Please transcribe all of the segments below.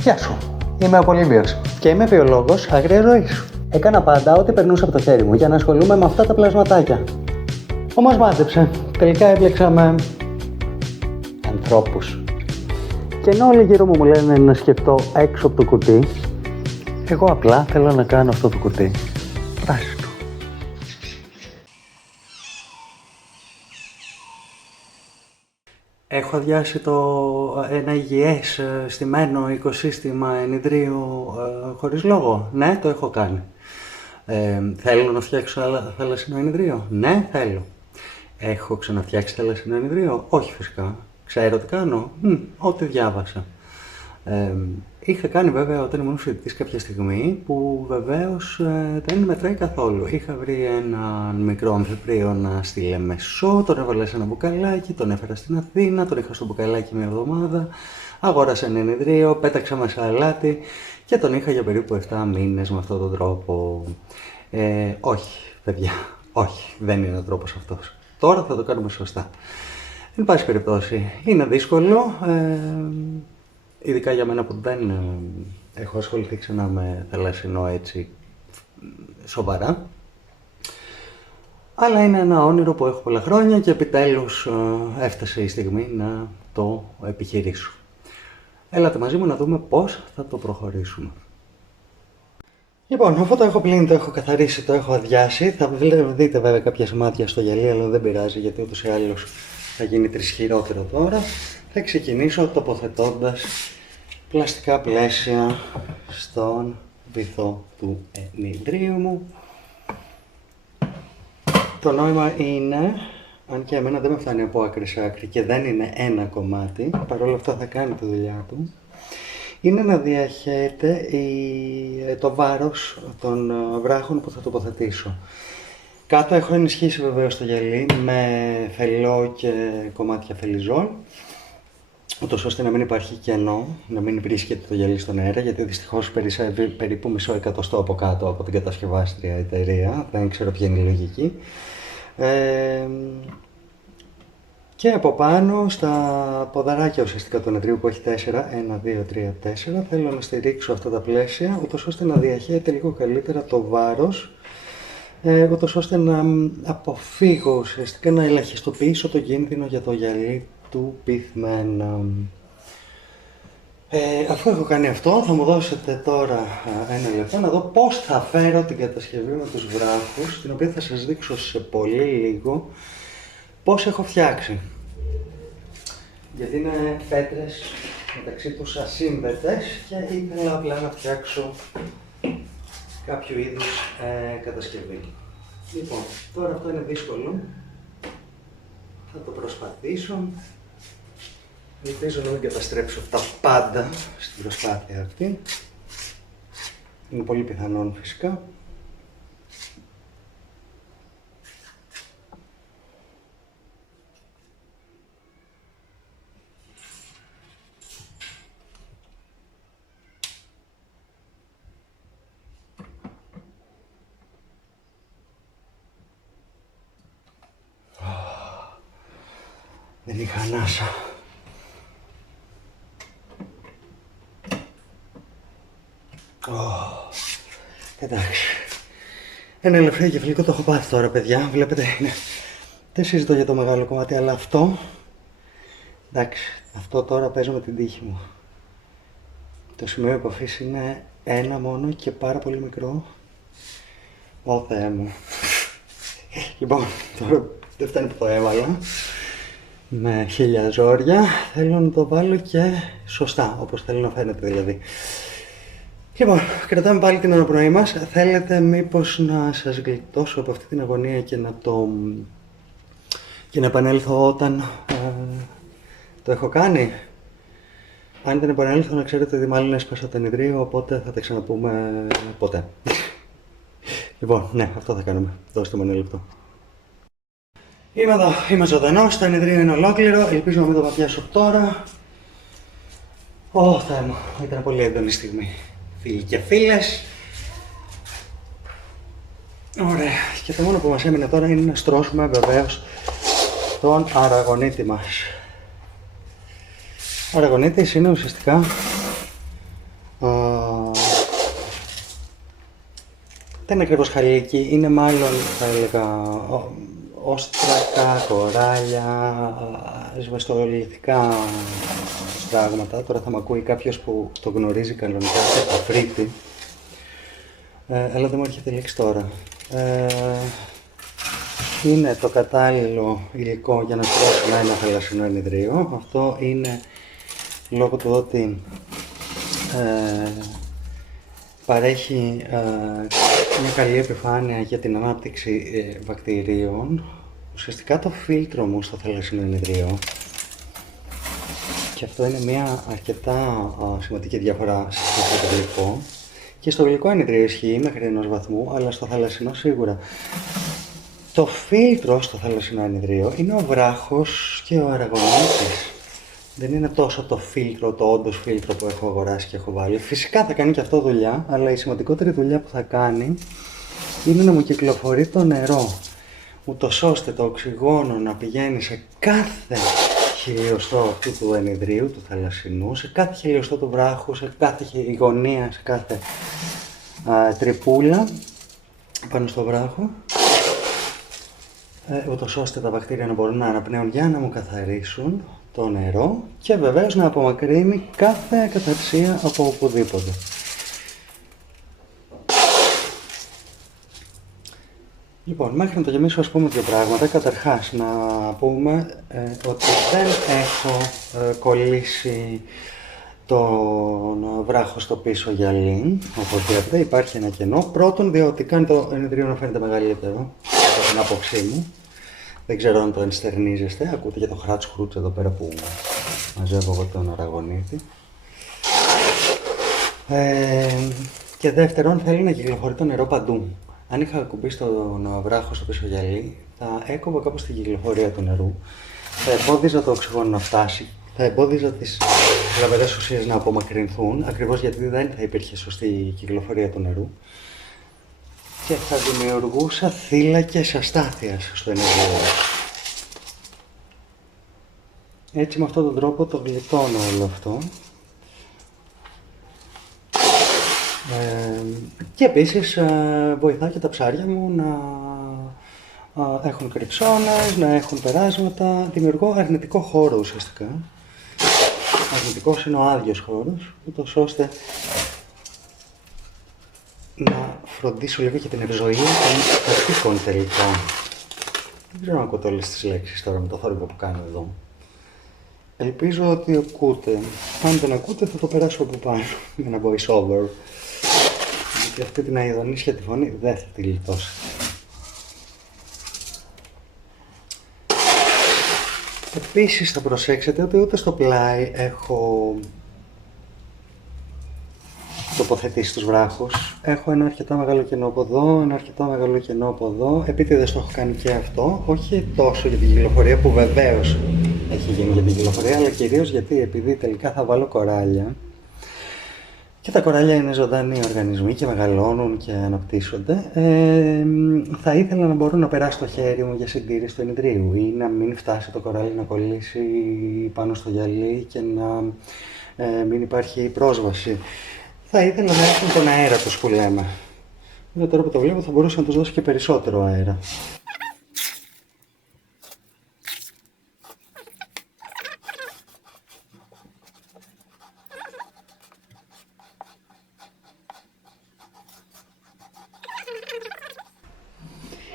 Γεια σου. Είμαι ο Πολύμπιος και είμαι βιολόγος αγριάς ζωής. Έκανα πάντα ό,τι περνούσε από το χέρι μου για να ασχολούμαι με αυτά τα πλασματάκια. Όμως μάζεψε. Τελικά έπλεξα με ανθρώπους. Και ενώ όλοι γύρω μου λένε να σκεφτώ έξω από το κουτί, εγώ απλά θέλω να κάνω αυτό το κουτί πράσινο. Έχω αδειάσει ένα υγιές, στημένο οικοσύστημα ενιδρίου χωρίς λόγο. Ναι, το έχω κάνει. Θέλω να φτιάξω θαλασσινό ενιδρίο. Ναι, θέλω. Έχω ξαναφτιάξει θαλασσινό ενιδρίο. Όχι φυσικά. Ξέρω τι κάνω. Ό,τι διάβασα. Είχα κάνει βέβαια όταν ήμουν φοιτητής κάποια στιγμή που βεβαίως δεν μετράει καθόλου. Είχα βρει έναν μικρό αμφιπρίωνα στη Λεμεσό, τον έβαλα σε ένα μπουκαλάκι, τον έφερα στην Αθήνα, τον είχα στο μπουκαλάκι μια εβδομάδα, αγόρασα ένα ενιδρίο, πέταξα μέσα αλάτι και τον είχα για περίπου 7 μήνες με αυτόν τον τρόπο. Όχι, παιδιά, όχι, δεν είναι ο τρόπος αυτός. Τώρα θα το κάνουμε σωστά. Εν πάση περιπτώσει, είναι δύσκολο. Ειδικά για μένα που δεν έχω ασχοληθεί ξανά με θαλασσινό έτσι σοβαρά. Αλλά είναι ένα όνειρο που έχω πολλά χρόνια και επιτέλους έφτασε η στιγμή να το επιχειρήσω. Έλατε μαζί μου να δούμε πώς θα το προχωρήσουμε. Λοιπόν, αφού το έχω πλύνει, το έχω καθαρίσει, το έχω αδειάσει, θα δείτε βέβαια κάποια σημάδια στο γυαλί, αλλά δεν πειράζει γιατί ούτως ή άλλως θα γίνει τρισχυρότερο τώρα. Θα ξεκινήσω τοποθετώντας πλαστικά πλαίσια στον βυθό του ενιδρίου μου. Το νόημα είναι, αν και εμένα δεν με φτάνει από άκρη σε άκρη και δεν είναι ένα κομμάτι, παρόλα αυτά θα κάνει τη δουλειά του, είναι να διαχέεται το βάρος των βράχων που θα τοποθετήσω. Κάτω έχω ενισχύσει βεβαίως το γυαλί με φελό και κομμάτια φελιζόλ, ούτως ώστε να μην υπάρχει κενό, να μην βρίσκεται το γυαλί στον αέρα, γιατί δυστυχώς περισσεύει περίπου μισό εκατοστό από κάτω από την κατασκευάστρια εταιρεία, δεν ξέρω ποια είναι η λογική. Και από πάνω στα ποδαράκια ουσιαστικά του ενιδρίου που έχει 4, 1, 2, 3, 4, θέλω να στηρίξω αυτά τα πλαίσια, ούτως ώστε να διαχέεται λίγο καλύτερα το βάρος, ούτως ώστε να αποφύγω ουσιαστικά να ελαχιστοποιήσω το κίνδυνο για το γυαλί του πυθμένα. Αφού έχω κάνει αυτό, θα μου δώσετε τώρα ένα λεπτό να δω πώς θα φέρω την κατασκευή με τους βράχους, την οποία θα σας δείξω σε πολύ λίγο πώς έχω φτιάξει. Γιατί είναι πέτρες μεταξύ τους ασύμβετες και ήθελα απλά να φτιάξω κάποιο είδους κατασκευή. Λοιπόν, τώρα αυτό είναι δύσκολο. Θα το προσπαθήσω. Ελπίζω να μην καταστρέψω τα πάντα στην προσπάθεια αυτή. Είναι πολύ πιθανόν φυσικά. Δεν είχα ανάσα. Εντάξει. Ένα ελευθερό εγκεφαλικό το έχω πάθει τώρα, παιδιά. Βλέπετε, είναι. Δεν συζητώ για το μεγάλο κομμάτι, αλλά αυτό. Εντάξει, αυτό τώρα παίζω με την τύχη μου. Το σημείο επαφής είναι ένα μόνο και πάρα πολύ μικρό. Ω Θεέ μου. Λοιπόν, τώρα δεν φτάνει που το έβαλα. Με χίλια ζόρια, θέλω να το βάλω και σωστά, όπως θέλω να φαίνεται δηλαδή. Λοιπόν, κρατάμε πάλι την αναπνοή μας. Θέλετε μήπως να σας γλιτώσω από αυτή την αγωνία και να επανέλθω όταν το έχω κάνει. Αν δεν επανέλθω, να ξέρετε ότι μάλλον έσπασα το ενιδρίο, οπότε θα τα ξαναπούμε ποτέ. Λοιπόν, ναι, αυτό θα κάνουμε. Δώστε μου ένα λεπτό. Είμαι εδώ, είμαι ζωντανός, το ενιδρίο είναι ολόκληρο, ελπίζω να μην το παπιάσω τώρα. Ω Θεέ μου, ήταν πολύ έντονη στιγμή. Φίλοι και φίλες. Ωραία, και το μόνο που μας έμεινε τώρα είναι να στρώσουμε βεβαίως τον αραγωνίτη μας. Ο αραγωνίτης είναι ουσιαστικά Δεν είναι ακριβώς χαλίκι, είναι μάλλον, θα έλεγα, όστρακα, κοράλια, σβεστολιθικά πράγματα. Τώρα θα μ' ακούει κάποιος που το γνωρίζει κανονικά σε αφρίτη, αλλά δεν μου έρχεται η λέξη τώρα. Είναι το κατάλληλο υλικό για να στρώσουμε ένα θαλασσινό ενιδρίο. Αυτό είναι λόγω του ότι παρέχει μια καλή επιφάνεια για την ανάπτυξη βακτηρίων. Ουσιαστικά το φίλτρο μου στο θαλασσινό ενιδρίο, και αυτό είναι μια αρκετά σημαντική διαφορά σε σχέση με το γλυκό. Και στο γλυκό ενιδρίο ισχύει μέχρι ενός βαθμού, αλλά στο θαλασσινό σίγουρα. Το φίλτρο στο θαλασσινό ενιδρίο είναι ο βράχος και ο αραγωνίτης. Δεν είναι τόσο το φίλτρο, το όντως φίλτρο που έχω αγοράσει και έχω βάλει. Φυσικά θα κάνει και αυτό δουλειά, αλλά η σημαντικότερη δουλειά που θα κάνει είναι να μου κυκλοφορεί το νερό, ούτως ώστε το οξυγόνο να πηγαίνει σε κάθε χιλιοστό αυτού του ενιδρίου, του θαλασσινού, σε κάθε χιλιοστό του βράχου, σε κάθε γωνία, σε κάθε τρυπούλα πάνω στο βράχο, ούτως ώστε τα βακτήρια να μπορούν να αναπνέουν για να μου καθαρίσουν το νερό και βεβαίως να απομακρύνει κάθε ακαταρσία από οπουδήποτε. Λοιπόν, μέχρι να το γεμίσω ας πούμε δύο πράγματα. Καταρχάς να πούμε ότι δεν έχω κολλήσει τον βράχο στο πίσω γυαλί, όπως βλέπετε υπάρχει ένα κενό. Πρώτον, διότι κάνει το ενιδρίο να φαίνεται μεγαλύτερο, από την άποψή μου. Δεν ξέρω αν το ενστερνίζεστε, ακούτε και το χράτς χρούτς εδώ πέρα που μαζεύω εγώ τον αραγωνίτη. Και δεύτερον, θέλει να κυκλοφορεί το νερό παντού. Αν είχα ακουμπήσει τον βράχο στο πίσω γυαλί, θα έκοβα κάπως την κυκλοφορία του νερού, θα εμπόδιζα το οξυγόνο να φτάσει, θα εμπόδιζα τις βλαβερές ουσίες να απομακρυνθούν, ακριβώς γιατί δεν θα υπήρχε σωστή κυκλοφορία του νερού, και θα δημιουργούσα θύλακες αστάθειας στο ενεργείο. Έτσι με αυτόν τον τρόπο το γλιτώνω όλο αυτό. Και επίσης βοηθά και τα ψάρια μου να έχουν κρυψώνες, να έχουν περάσματα. Δημιουργώ αρνητικό χώρο ουσιαστικά. Αρνητικός είναι ο άδειος χώρος, ούτως ώστε να φροντίσω λίγο και την ευζοία των κατοίκων τελικά. Δεν ξέρω αν ακούτε όλες τις λέξεις τώρα με το θόρυβο που κάνω εδώ. Ελπίζω ότι ακούτε. Αν δεν ακούτε θα το περάσω από πάνω με ένα voice over. Γιατί αυτή την αηδονίσια τη φωνή δεν θα τη γλιτώσει. Επίσης θα προσέξετε ότι ούτε στο πλάι έχω τοποθετήσει τους βράχους. Έχω ένα αρκετά μεγάλο κενό από εδώ, ένα αρκετά μεγάλο κενό από εδώ. Επίτηδες το έχω κάνει και αυτό, όχι τόσο για την κυκλοφορία που βεβαίως έχει γίνει για την κυκλοφορία, αλλά κυρίως γιατί επειδή τελικά θα βάλω κοράλια και τα κοράλια είναι ζωντανοί οργανισμοί και μεγαλώνουν και αναπτύσσονται, θα ήθελα να μπορώ να περάσει το χέρι μου για συντήρηση του ενιδρίου ή να μην φτάσει το κοράλι να κολλήσει πάνω στο γυαλί και να μην υπάρχει πρόσβαση. Θα ήθελα να έχουν τον αέρα τους που λέμε. Βέβαια τώρα που το βλέπω θα μπορούσα να τους δώσω και περισσότερο αέρα.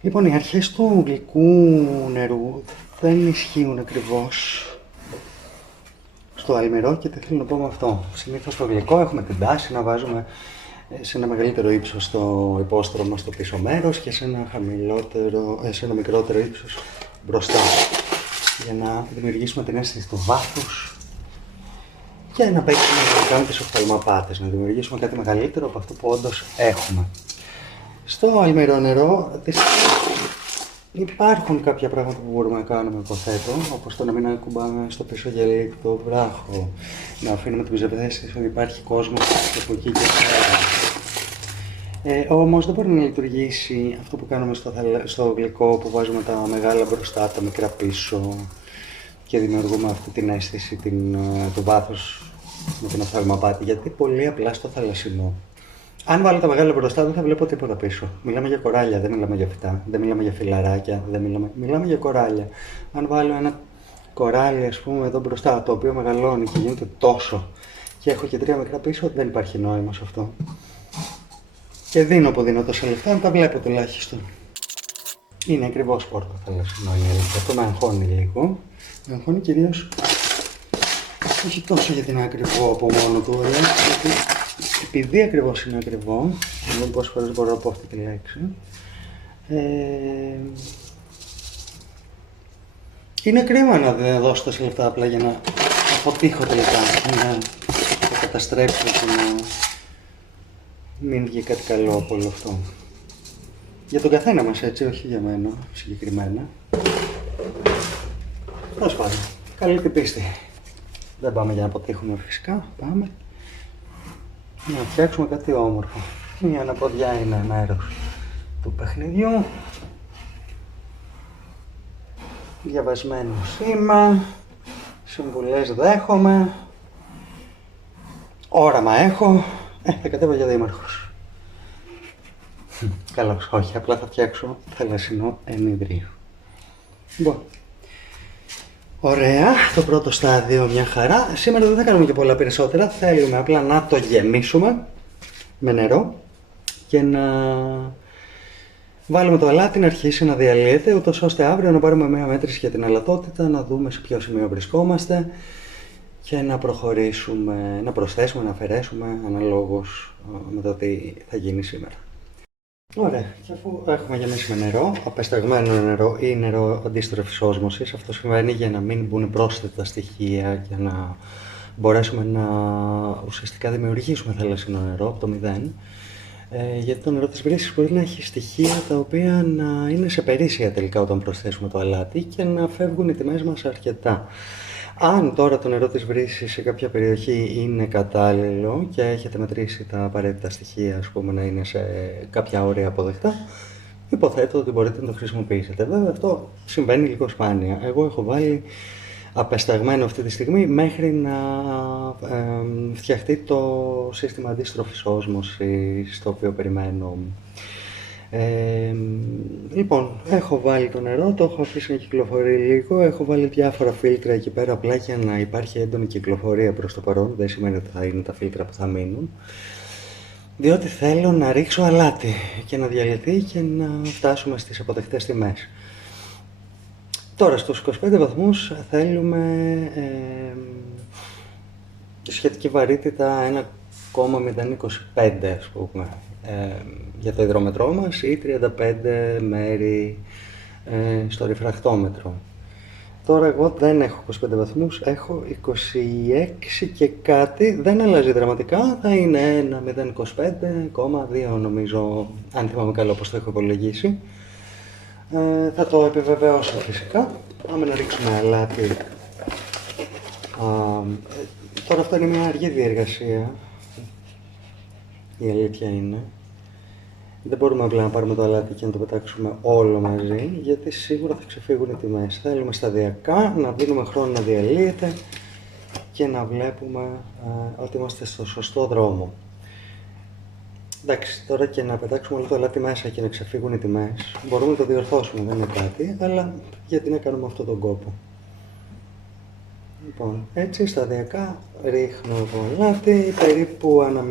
Λοιπόν, οι αρχές του γλυκού νερού δεν ισχύουν ακριβώς στο αλμυρό και τι θέλω να πω με αυτό. Συνήθως στο γλυκό έχουμε την τάση να βάζουμε σε ένα μεγαλύτερο ύψος το υπόστρωμα στο πίσω μέρος και σε ένα μικρότερο ύψος μπροστά, για να δημιουργήσουμε την αίσθηση του βάθους και να παίξουμε να κάνουμε τις οφθαλμαπάτες, να δημιουργήσουμε κάτι μεγαλύτερο από αυτό που όντως έχουμε. Στο αλμυρό νερό υπάρχουν κάποια πράγματα που μπορούμε να κάνουμε, υποθέτω, όπως το να μην ακουμπάμε στο πίσω γυαλί το βράχο, να αφήνουμε την ψευδαίσθηση ότι υπάρχει κόσμος από εκεί και πέρα. Όμως δεν μπορεί να λειτουργήσει αυτό που κάνουμε στο γλυκό, που βάζουμε τα μεγάλα μπροστά, τα μικρά πίσω και δημιουργούμε αυτή την αίσθηση, το βάθος με την οφθαλμαπάτη, γιατί πολύ απλά στο θαλασσινό Αν βάλω τα μεγάλα μπροστά δεν θα βλέπω τίποτα πίσω. Μιλάμε για κοράλια, δεν μιλάμε για φυτά, δεν μιλάμε για φιλαράκια, δεν μιλάμε για κοράλια. Αν βάλω ένα κοράλι, ας πούμε, εδώ μπροστά, το οποίο μεγαλώνει και γίνεται τόσο και έχω και 3 μικρά πίσω, δεν υπάρχει νόημα σε αυτό. Και δίνω που δίνω τόσα λεφτά, αν τα βλέπω τουλάχιστον. Είναι ακριβό σπορ το θαλασσινό, η αλήθεια. Αυτό με αγχώνει λίγο. Με αγχώνει κυρίως όχι τόσο γιατί είναι ακριβό από μόνο του, αλλά γιατί επειδή ακριβώς είναι ακριβό, δεν ξέρω πόσες φορές μπορώ να πω αυτή τη λέξη, είναι κρίμα να δώσω τόσα λεφτά απλά για να αποτύχω τελικά, να το καταστρέψω και να μην βγει κάτι καλό από όλο αυτό. Για τον καθένα μας έτσι, όχι για μένα συγκεκριμένα. Τέλος πάντων, καλή την πίστη. Δεν πάμε για να αποτύχουμε φυσικά, πάμε να φτιάξουμε κάτι όμορφο. Η αναποδιά είναι μέρος του παιχνιδιού. Διαβασμένο σήμα, συμβουλές δέχομαι, όραμα έχω, θα κατέβω για δήμαρχος. Καλώς, όχι, απλά θα φτιάξω θαλασσινό ενιδρίο. Λοιπόν, ωραία, το πρώτο στάδιο μια χαρά. Σήμερα δεν θα κάνουμε και πολλά περισσότερα, θέλουμε απλά να το γεμίσουμε με νερό και να βάλουμε το αλάτι να αρχίσει να διαλύεται, ούτως ώστε αύριο να πάρουμε μια μέτρηση για την αλατότητα, να δούμε σε ποιο σημείο βρισκόμαστε και να προχωρήσουμε, να προσθέσουμε, να αφαιρέσουμε αναλόγως με το τι θα γίνει σήμερα. Ωραία, και αφού έχουμε γεμίσει με νερό, απεσταγμένο νερό ή νερό αντίστροφης όσμωσης, αυτό συμβαίνει για να μην μπουν πρόσθετα στοιχεία και να μπορέσουμε να ουσιαστικά δημιουργήσουμε θαλασσινό νερό από το μηδέν. Γιατί το νερό της βρύσης μπορεί να έχει στοιχεία τα οποία να είναι σε περίσσια τελικά όταν προσθέσουμε το αλάτι και να φεύγουν οι τιμές μας αρκετά. Αν τώρα το νερό της βρύσης σε κάποια περιοχή είναι κατάλληλο και έχετε μετρήσει τα απαραίτητα στοιχεία, ας πούμε, να είναι σε κάποια όρια αποδεκτά, υποθέτω ότι μπορείτε να το χρησιμοποιήσετε. Βέβαια αυτό συμβαίνει λίγο σπάνια. Εγώ έχω βάλει απεσταγμένο αυτή τη στιγμή μέχρι να φτιαχτεί το σύστημα αντίστροφης όσμωσης στο οποίο περιμένω. Λοιπόν, έχω βάλει το νερό, το έχω αφήσει να κυκλοφορεί λίγο, έχω βάλει διάφορα φίλτρα εκεί πέρα απλά για να υπάρχει έντονη κυκλοφορία προς το παρόν, δεν σημαίνει ότι θα είναι τα φίλτρα που θα μείνουν, διότι θέλω να ρίξω αλάτι και να διαλυθεί και να φτάσουμε στις αποδεκτές τιμές. Τώρα στους 25 βαθμούς θέλουμε σχετική βαρύτητα 1,025 ας πούμε για το υδρόμετρό μας ή 35 μέρη στο ρυφρακτόμετρο. Τώρα εγώ δεν έχω 25 βαθμούς, έχω 26 και κάτι, δεν αλλάζει δραματικά, θα είναι ένα 0,25,2 νομίζω, αν θυμάμαι καλά όπως το έχω υπολογίσει. Θα το επιβεβαιώσω φυσικά. Πάμε να ρίξουμε αλάτι. Τώρα αυτό είναι μια αργή διεργασία. Η αλήθεια είναι. Δεν μπορούμε απλά να πάρουμε το αλάτι και να το πετάξουμε όλο μαζί, γιατί σίγουρα θα ξεφύγουν οι τιμές. Θέλουμε σταδιακά να δίνουμε χρόνο να διαλύεται και να βλέπουμε ότι είμαστε στο σωστό δρόμο. Εντάξει, τώρα και να πετάξουμε όλο το αλάτι μέσα και να ξεφύγουν οι τιμές, μπορούμε να το διορθώσουμε, δεν είναι κάτι, αλλά γιατί να κάνουμε αυτόν τον κόπο. Λοιπόν, έτσι σταδιακά ρίχνω το αλάτι, περίπου ανά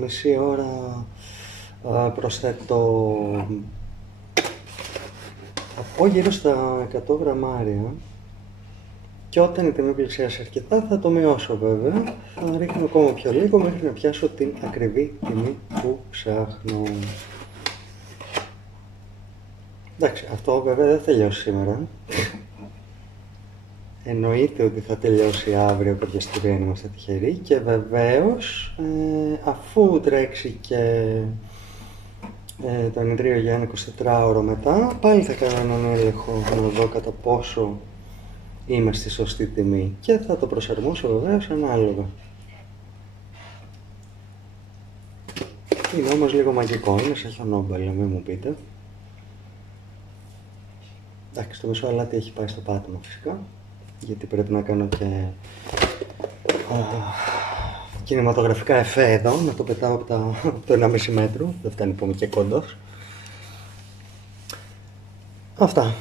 μισή ώρα προσθέτω, θα πω γύρω στα 100 γραμμάρια. Και όταν η τιμή πλησιάσει αρκετά θα το μειώσω βέβαια, θα ρίχνω ακόμα πιο λίγο μέχρι να πιάσω την ακριβή τιμή που ψάχνω. Εντάξει, αυτό βέβαια δεν θα τελειώσει σήμερα. Εννοείται ότι θα τελειώσει αύριο κάποια στιγμή αν είμαστε τυχεροί και βεβαίως αφού τρέξει και το ενιδρίο για ένα 24ωρο μετά, πάλι θα κάνω έναν έλεγχο να δω κατά πόσο είμαι στη σωστή τιμή και θα το προσαρμόσω βεβαίως ανάλογα. Είναι όμως λίγο μαγικό, είναι σαν χιονόμπαλα, μην μου πείτε. Εντάξει, το μισό αλάτι έχει πάει στο πάτωμα φυσικά, γιατί πρέπει να κάνω και κινηματογραφικά εφέ εδώ, να το πετάω από το 1,5 μέτρο, δεν φτάνει που είμαι και κόντος. Αυτά.